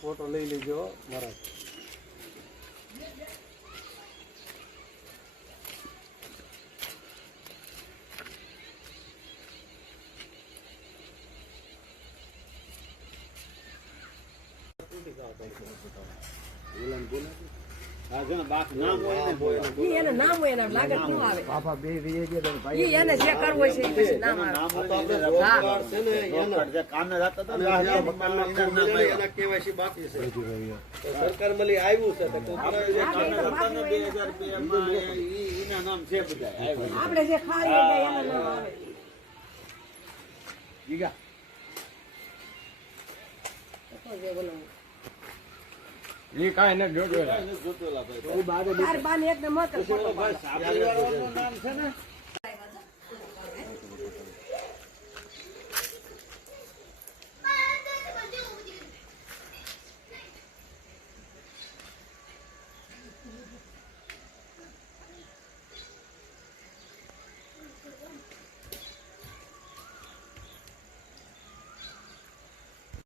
photo લઈ લેજો મારા નામ હોય એના લાગત ન આવે બાપા બે ભાઈ એને જે કરવું હોય છે એ પછી નામ આવે કામે જતા હતા એના કેવાયસી બાકી છે સરકાર મળી આવ્યું છે તો 2002 માં એના નામ છે બધા આપણે જે ખાઈએ એના નામ આવે ગીગા એ કાઈ ન જોતો બાર બાર એક નંબર નામ છે ને